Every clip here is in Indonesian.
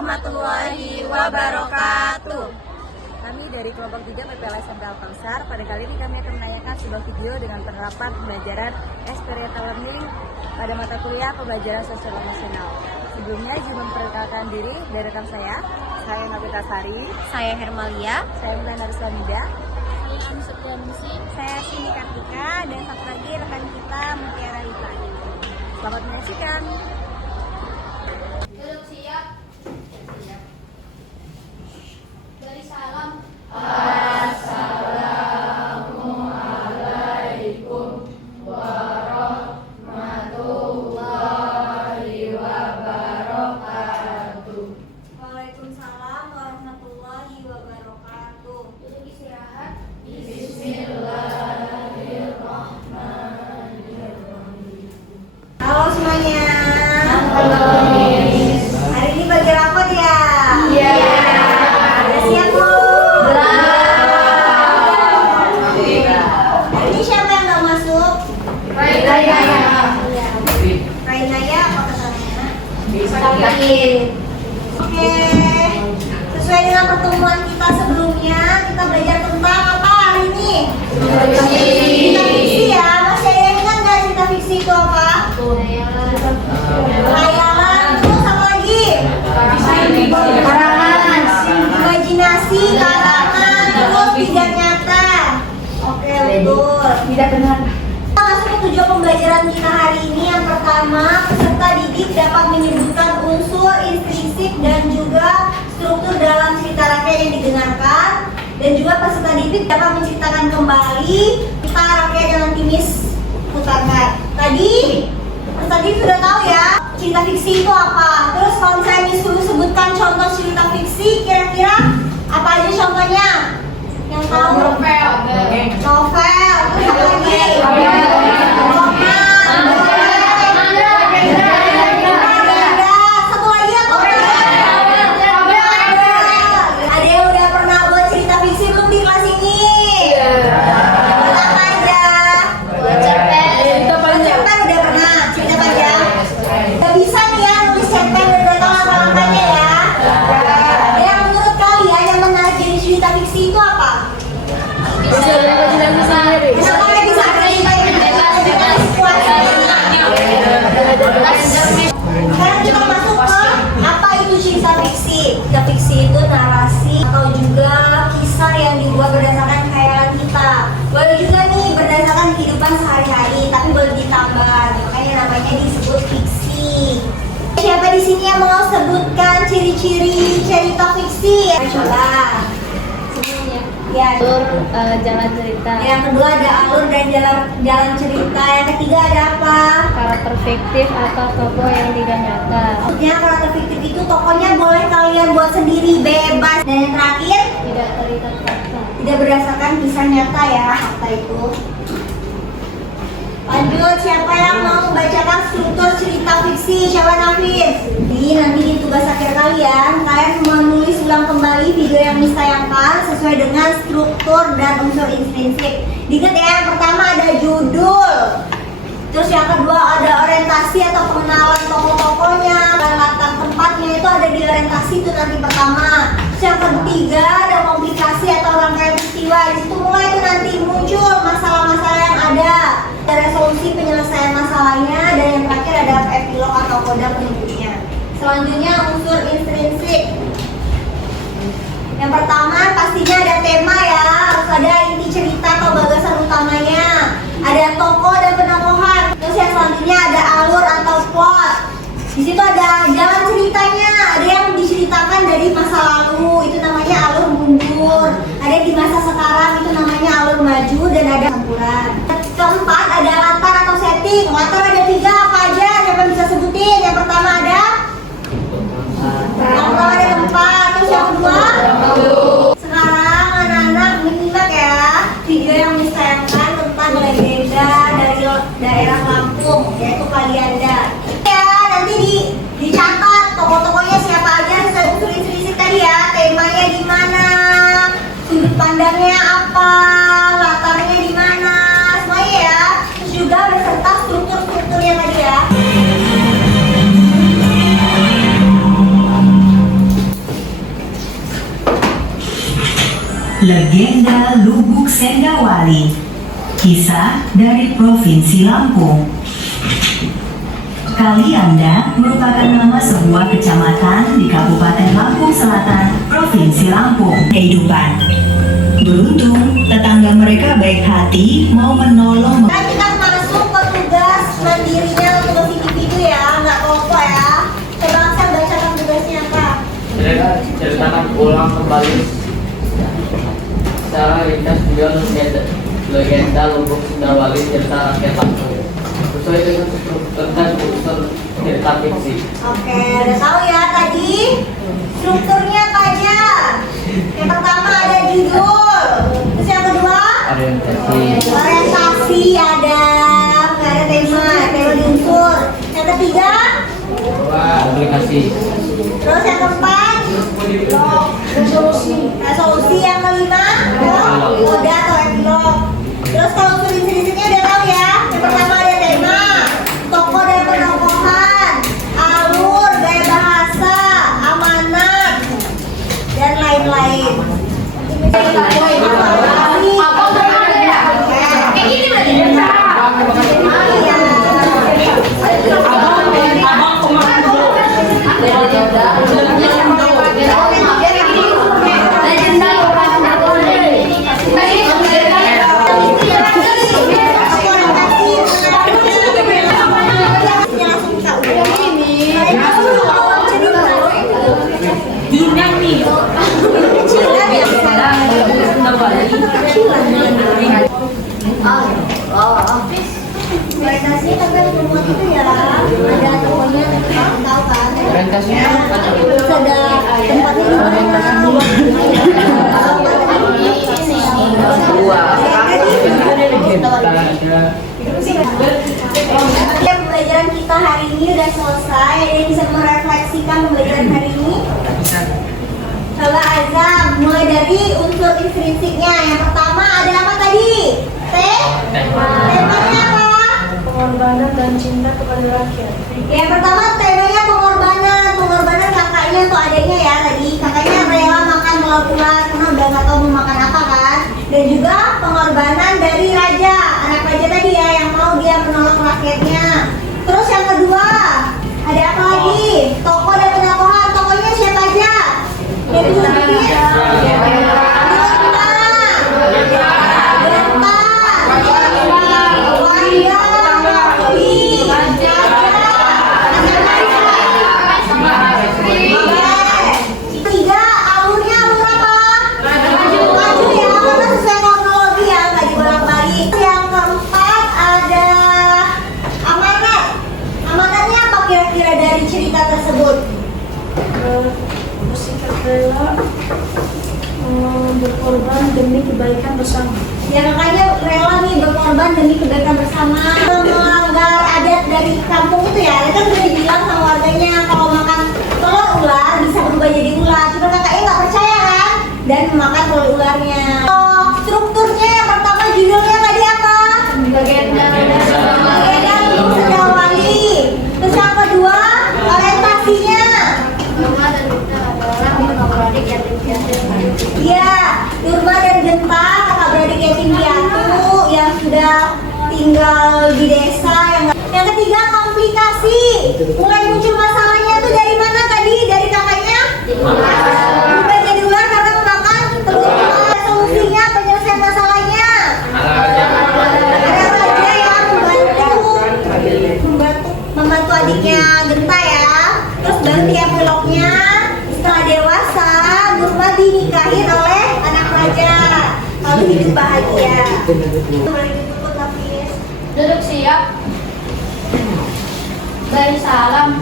warahmatullahi wabarakatuh. Kami dari kelompok 3 PPLS SMP Al-Kausar. Pada kali ini kami akan menanyakan sebuah video dengan penerapan pembelajaran experiential learning pada mata kuliah pembelajaran sosial emosional. Sebelumnya, izin memperkenalkan diri dari rekan saya Nafita Sari, Saya Hermalia. saya Milana Ruslanida, Saya Cindy Kartika, dan satu lagi rekan kita Mutiara Rifani. selamat menyaksikan. Duduk siap. Beri salam. Waalaikumsalam warahmatullahi wabarakatuh. Duduk istirahat. Halo semuanya. Hari ini bagi rapot ya? Iya. Udah siap belum? Hari ini siapa yang nggak masuk? Rainaya apa kesannya? Sakit. Oke. Sesuai dengan pertemuan kita sebelumnya, kita belajar tentang apa hari ini? Cerita fiksi ya. Masih ada yang ingat nggak cerita fiksi itu apa? Khayalan, terus apa lagi? Karangan, imajinasi, karangan, terus tidak nyata. Oke, betul. Tidak benar. Kita masuk ke tujuan pembelajaran kita hari ini. Yang pertama, peserta didik dapat menyebutkan unsur intrinsik dan juga struktur dalam cerita rakyat yang didengarkan, dan juga peserta didik dapat menceritakan kembali cerita rakyat yang nanti Miss putarkan. Tadi peserta didik sudah tahu ya cerita fiksi itu apa. Terus kalau misalnya Miss dulu sebutkan contoh cerita fiksi, kira-kira apa aja contohnya? Yang tahu? Novel. Terus apa lagi? Satu lagi apa? Ada yang udah pernah buat cerita fiksi belum di kelas ini? Buat apa aja? Cerpen udah pernah, cerita panjang. Gak bisa nih ya nulis cerpen udah tahu langkah-langkahnya ya. Yang menurut kalian yang menarik dari cerita fiksi itu apa? Misalnya bisa Sekarang kita masuk ke apa itu cerita fiksi. Cerita fiksi itu narasi atau juga kisah yang dibuat berdasarkan khayalan kita. Boleh juga nih berdasarkan kehidupan sehari-hari, tapi boleh ditambah. Makanya namanya disebut fiksi. Siapa di sini yang mau sebutkan ciri-ciri cerita fiksi? Coba. Ya. Jalan cerita. Yang kedua ada alur dan jalan cerita. Yang ketiga ada apa? Karakter fiktif atau tokoh yang tidak nyata. Maksudnya karakter fiktif itu tokohnya boleh kalian buat sendiri, bebas. Dan yang terakhir Tidak terikat fakta. tidak berdasarkan kisah nyata ya, fakta itu. Lanjut, siapa yang mau membacakan struktur cerita fiksi? Siapa Nafis? Jadi nanti di tugas akhir kalian menulis ulang kembali video yang ditayangkan sesuai dengan struktur dan unsur intrinsik. Diingat ya, yang pertama ada judul. Terus yang kedua ada orientasi atau pengenalan tokoh-tokohnya, latar tempatnya itu ada di orientasi itu nanti pertama. Terus yang ketiga ada komplikasi atau rangkaian peristiwa. Di situ mulai itu nanti muncul masalah-masalah yang ada resolusi penyelesaian masalahnya, dan yang terakhir ada epilog atau koda penyebutnya. Selanjutnya unsur intrinsik. Yang pertama pastinya ada tema ya, harus ada inti cerita atau gagasan utamanya, ada tokoh dan penokohan. Terus yang selanjutnya ada alur atau plot. Di situ ada jalan ceritanya, ada yang diceritakan dari masa lalu, itu namanya alur mundur. Ada di masa sekarang, itu namanya alur maju, dan ada campuran. Keempat ada latar atau setting. Latar ada 3, apa aja? Siapa bisa sebutin? Yang pertama ada ada tempat. Terus yang kedua, sekarang anak-anak menyimak ya video yang ditayangkan tentang legenda dari daerah Lampung, yaitu Kalianda. Ya, nanti dicatat Legenda Lubuk Sendawali. Kisah dari Provinsi Lampung. Kalianda merupakan nama sebuah kecamatan di Kabupaten Lampung Selatan, Provinsi Lampung. Kehidupan. Beruntung, tetangga mereka baik hati mau menolong. Nah, kita masuk ke tugas mandirinya untuk individu ya, nggak koko ya. Coba Aksan bacakan tugasnya Kak. Ceritakan ulang kembali secara ringkas video legenda Lubuk Sendawali cerita rakyat Lampung sesuai dengan struktur dan unsur cerita fiksi. Oke, udah tahu ya tadi strukturnya apa aja? Yang pertama ada judul, terus yang kedua orientasi ada, nggak ada tema di unsur. Yang ketiga Aplikasi. terus yang keempat resolusi yang kelima koda atau epilog. Terus kalau unsur insidinya udah tahu ya. Yang pertama ada tema, tokoh dan penokohan, alur, gaya bahasa, amanat, dan lain-lain. Orientasi kan membuat itu ya, ada tokohnya, tahu kan? Orientasinya Terus ada tempatnya di mana. Pembelajaran kita hari ini udah selesai. Ada yang bisa merefleksikan pembelajaran hari ini? Coba Azam, mulai dari unsur intrinsiknya. Yang pertama ada apa tadi? Temanya apa? Pengorbanan dan cinta kepada rakyat. Yang pertama temanya pengorbanan. Pengorbanan kakaknya atau adiknya ya tadi. Kakaknya rela makan telur ular karena udah nggak tahu mau makan apa kan. Dan juga pengorbanan dari raja, anak raja tadi ya yang mau dia menolong rakyatnya. Terus yang kedua ada apa lagi? Tokoh dan penokohan. Tokohnya siapa aja? Itu berkorban demi kebaikan bersama. ya makanya rela nih berkorban demi kebaikan bersama. Melanggar adat dari kampung itu ya, kan udah dibilang sama warganya kalau makan telur ular bisa berubah jadi ular. Cuma kakaknya nggak percaya kan dan memakan telur ularnya. Oh, strukturnya yang pertama judulnya tadi apa? Legenda Lubuk Sendawali. Terus yang kedua orientasinya. Iya, Nurma dan Genta kakak beradik yatim piatu yang sudah tinggal di desa. Yang ketiga komplikasi. Mulai muncul masalahnya tuh dari mana tadi? Dari kakaknya? Berubah jadi ular karena memakan telur ular. Solusinya penyelesaian masalahnya. Ada raja yang membantu adiknya Genta ya. Terus ganti epilognya. Setelah dewasa, Nurma dinikahin oleh anak raja. Lalu hidup bahagia. Boleh ditutup Hafiz. Duduk siap. Beri salam.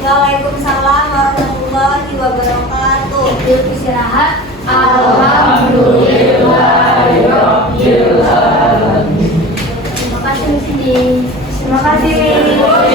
Waalaikumsalam warahmatullahi wabarakatuh. Duduk istirahat. Terima kasih. Terima kasih.